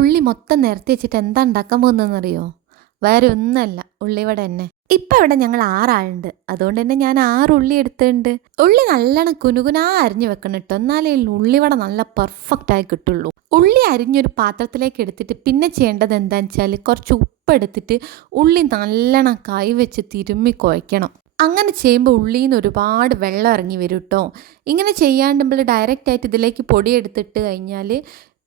ഉള്ളി മൊത്തം നിരത്തി വെച്ചിട്ട് എന്താ ഉണ്ടാക്കാൻ പോകുന്നതെന്നറിയോ? വേറെ ഒന്നല്ല ഉള്ളിവട തന്നെ. ഇപ്പം ഇവിടെ ഞങ്ങൾ ആറാളുണ്ട്. അതുകൊണ്ട് തന്നെ ഞാൻ ആറ് ഉള്ളി എടുത്തിട്ടുണ്ട്. ഉള്ളി നല്ലോണം കുനുകുനാ അരിഞ്ഞു വെക്കണം കേട്ടോ. എന്നാലേ ഉള്ളിവട നല്ല പെർഫെക്റ്റ് ആയി കിട്ടുള്ളൂ. ഉള്ളി അരിഞ്ഞൊരു പാത്രത്തിലേക്ക് എടുത്തിട്ട് പിന്നെ ചെയ്യേണ്ടത് എന്താണെന്ന് വെച്ചാൽ കുറച്ച് ഉപ്പെടുത്തിട്ട് ഉള്ളി നല്ലോണം കൈ വെച്ച് തിരുമ്മി കുഴയ്ക്കണം. അങ്ങനെ ചെയ്യുമ്പോൾ ഉള്ളിയിൽ നിന്ന് ഒരുപാട് വെള്ളം ഇറങ്ങി വരും കേട്ടോ. ഇങ്ങനെ ചെയ്യാണ്ട് നമ്മൾ ഡയറക്റ്റ് ആയിട്ട് ഇതിലേക്ക് പൊടി എടുത്തിട്ട് കഴിഞ്ഞാൽ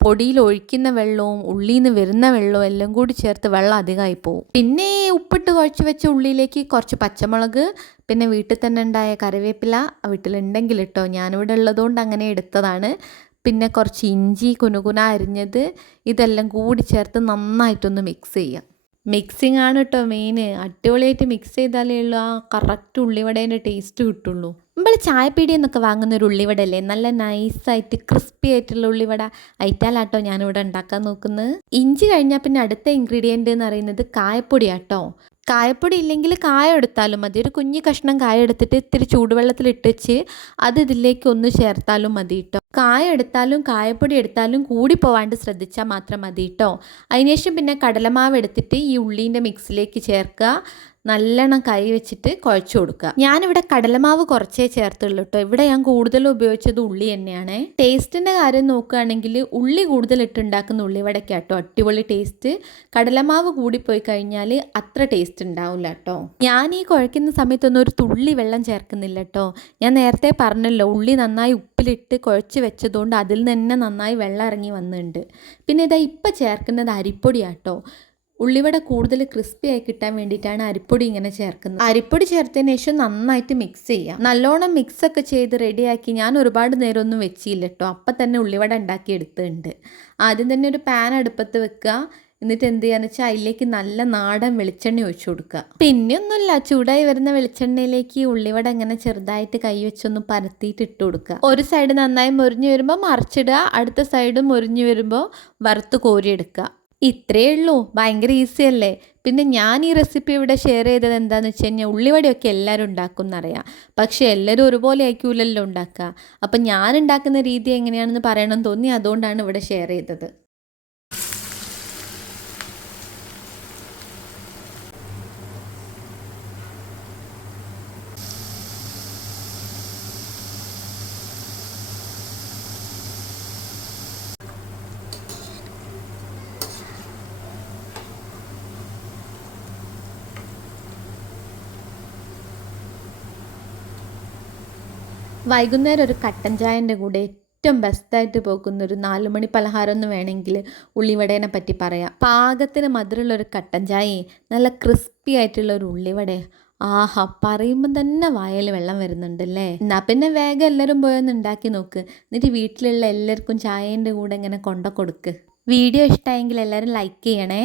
പൊടിയിൽ ഒഴിക്കുന്ന വെള്ളവും ഉള്ളിൽ നിന്ന് വരുന്ന വെള്ളവും എല്ലാം കൂടി ചേർത്ത് വെള്ളം അധികമായി പോകും പിന്നെ ഉപ്പിട്ട് കുഴച്ച് വെച്ച ഉള്ളിയിലേക്ക് കുറച്ച് പച്ചമുളക് പിന്നെ വീട്ടിൽ തന്നെ ഉണ്ടായ കറിവേപ്പില വീട്ടിലുണ്ടെങ്കിൽ ഇട്ടോ ഞാനിവിടെ ഉള്ളതുകൊണ്ട് അങ്ങനെ എടുത്തതാണ്. പിന്നെ കുറച്ച് ഇഞ്ചി കുനുകുന അരിഞ്ഞത് ഇതെല്ലാം കൂടി ചേർത്ത് നന്നായിട്ടൊന്ന് മിക്സ് ചെയ്യാം. മിക്സിംഗ് ആണ് കേട്ടോ മെയിൻ അടിപൊളിയായിട്ട് മിക്സ് ചെയ്താലേ ഉള്ളൂ. ആ കറക്റ്റ് ഉള്ളിവടേന്റെ ടേസ്റ്റ് കിട്ടുള്ളൂ. നമ്മൾ ചായപ്പീടി എന്നൊക്കെ വാങ്ങുന്ന ഒരു ഉള്ളിവട അല്ലേ നല്ല നൈസായിട്ട് ക്രിസ്പി ആയിട്ടുള്ള ഉള്ളിവട ഐറ്റാലാട്ടോ ഞാനിവിടെ ഉണ്ടാക്കാൻ നോക്കുന്നത്. ഇഞ്ചി കഴിഞ്ഞാൽ പിന്നെ അടുത്ത ഇൻഗ്രീഡിയന്റ് എന്ന് പറയുന്നത് കായപ്പൊടിയാട്ടോ. കായപ്പൊടി ഇല്ലെങ്കിൽ കായ എടുത്താലും മതി. ഒരു കുഞ്ഞു കഷ്ണം കായ എടുത്തിട്ട് ഇത്തിരി ചൂടുവെള്ളത്തിൽ ഇട്ടുവെച്ച് അത് ഇതിലേക്ക് ഒന്ന് ചേർത്താലും മതി കേട്ടോ കായ എടുത്താലും കായപ്പൊടി എടുത്താലും കൂടി പോവാണ്ട് ശ്രദ്ധിച്ചാൽ മാത്രം മതി കേട്ടോ അതിനുശേഷം പിന്നെ കടലമാവ് എടുത്തിട്ട് ഈ ഉള്ളീന്റെ മിക്സിലേക്ക് ചേർക്കുക. നല്ലോണം കൈ വെച്ചിട്ട് കുഴച്ച് കൊടുക്കുക. ഞാനിവിടെ കടലമാവ് കുറച്ചേ ചേർത്തുള്ളൂ കേട്ടോ ഇവിടെ ഞാൻ കൂടുതലും ഉപയോഗിച്ചത് ഉള്ളി തന്നെയാണ്. ടേസ്റ്റിന്റെ കാര്യം നോക്കുകയാണെങ്കിൽ ഉള്ളി കൂടുതൽ ഇട്ടുണ്ടാക്കുന്ന ഉള്ളിവടയ്ക്ക് കേട്ടോ അടിപൊളി ടേസ്റ്റ്. കടലമാവ് കൂടിപ്പോയി കഴിഞ്ഞാൽ അത്ര ടേസ്റ്റ് ഉണ്ടാവില്ല കേട്ടോ ഞാൻ ഈ കുഴക്കുന്ന സമയത്തൊന്നും ഒരു തുള്ളി വെള്ളം ചേർക്കുന്നില്ല കേട്ടോ ഞാൻ നേരത്തെ പറഞ്ഞല്ലോ ഉള്ളി നന്നായി ഉപ്പിലിട്ട് കുഴച്ച് വെച്ചതുകൊണ്ട് അതിൽ തന്നെ നന്നായി വെള്ളം ഇറങ്ങി വന്നിട്ടുണ്ട്. പിന്നെ ഇതാ ഇപ്പം ചേർക്കുന്നത് അരിപ്പൊടിയാട്ടോ ഉള്ളിവട കൂടുതൽ ക്രിസ്പി ആയി കിട്ടാൻ വേണ്ടിയിട്ടാണ് അരിപ്പൊടി ഇങ്ങനെ ചേർക്കുന്നത്. അരിപ്പൊടി ചേർത്തതിന് ശേഷം നന്നായിട്ട് മിക്സ് ചെയ്യാം. നല്ലോണം മിക്സ് ഒക്കെ ചെയ്ത് റെഡിയാക്കി ഞാൻ ഒരുപാട് നേരം ഒന്നും വെച്ചില്ല കേട്ടോ അപ്പം തന്നെ ഉള്ളിവട ഉണ്ടാക്കി എടുത്തിട്ടുണ്ട്. ആദ്യം തന്നെ ഒരു പാൻ അടുപ്പത്ത് വെക്കുക. എന്നിട്ട് എന്ത് ചെയ്യാന്ന് വെച്ചാൽ അതിലേക്ക് നല്ല നാടൻ വെളിച്ചെണ്ണ ഒഴിച്ചു കൊടുക്കുക. പിന്നെ ഒന്നുമില്ല ചൂടായി വരുന്ന വെളിച്ചെണ്ണയിലേക്ക് ഉള്ളിവട ഇങ്ങനെ ചെറുതായിട്ട് കൈ വെച്ചൊന്ന് പരത്തിയിട്ട് ഇട്ട് കൊടുക്കുക. ഒരു സൈഡ് നന്നായി മുറിഞ്ഞു വരുമ്പോൾ മറിച്ചിടുക. അടുത്ത സൈഡ് മുറിഞ്ഞു വരുമ്പോൾ വറുത്ത് കോരിയെടുക്കുക. ഇത്രയേ ഉള്ളൂ. ഭയങ്കര ഈസി അല്ലേ? പിന്നെ ഞാൻ ഈ റെസിപ്പി ഇവിടെ ഷെയർ ചെയ്തത് എന്താണെന്ന് വെച്ച് കഴിഞ്ഞാൽ ഉള്ളിവടയൊക്കെ എല്ലാവരും ഉണ്ടാക്കും എന്നറിയാം പക്ഷേ എല്ലാവരും ഒരുപോലെ ആയിരിക്കൂലല്ലോ ഉണ്ടാക്കുക അപ്പം ഞാൻ ഉണ്ടാക്കുന്ന രീതി എങ്ങനെയാണെന്ന് പറയണം തോന്നി അതുകൊണ്ടാണ് ഇവിടെ ഷെയർ ചെയ്തത്. വൈകുന്നേരം ഒരു കട്ടൻ ചായന്റെ കൂടെ ഏറ്റവും ബെസ്റ്റായിട്ട് പോകുന്ന ഒരു നാലുമണി പലഹാരം എന്ന് വേണമെങ്കിൽ ഉള്ളിവടേനെ പറ്റി പറയാം. പാകത്തിന് മധുരമുള്ള ഒരു കട്ടൻ ചായയും നല്ല ക്രിസ്പി ആയിട്ടുള്ള ഒരു ഉള്ളിവട. ആഹാ പറയുമ്പോൾ തന്നെ വായൽ വെള്ളം വരുന്നുണ്ട് അല്ലേ എന്നാൽ പിന്നെ വേഗം എല്ലാവരും പോയൊന്ന് ഉണ്ടാക്കി നോക്ക്. എന്നിട്ട് വീട്ടിലുള്ള എല്ലാവർക്കും ചായേന്റെ കൂടെ ഇങ്ങനെ കൊണ്ട കൊടുക്ക്. വീഡിയോ ഇഷ്ടമായെങ്കിൽ എല്ലാവരും ലൈക്ക് ചെയ്യണേ.